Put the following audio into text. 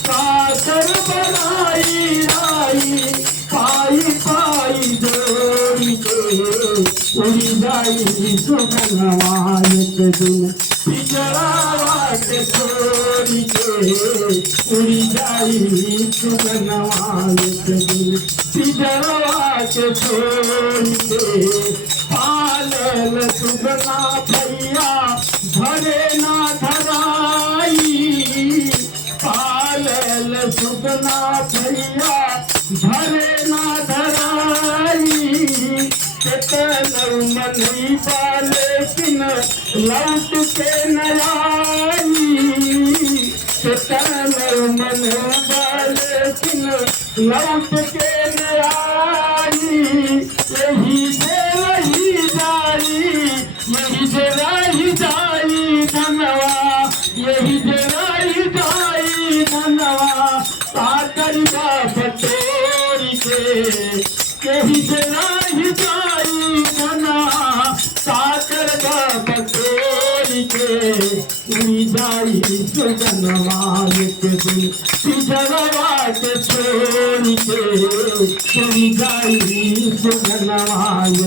साकर बनाई लाई पाई पाई जोड़ी के उड़ी जाई सुगनवा एक दिन पिजड़ावा के छोड़ी के उड़ी जाई सुगनवा एक दिन पिजड़ावा के छोड़ी के पालल सुगना भैया धरे ना धराई पालल सुगना भैया धरे ना धराई केतन मनी पाले किन लौट के नयाई केतन मन पाले किन लौट के नयाई यही से रही जाई धनवा यही से रही जाई धनवा साकर बटोरी के यही से रही जाई धनवा साकर बटोरी के उड़ी जाई सुगनवा एक दिन पिजड़वा के छोड़ी के उड़ी जाई सुगनवा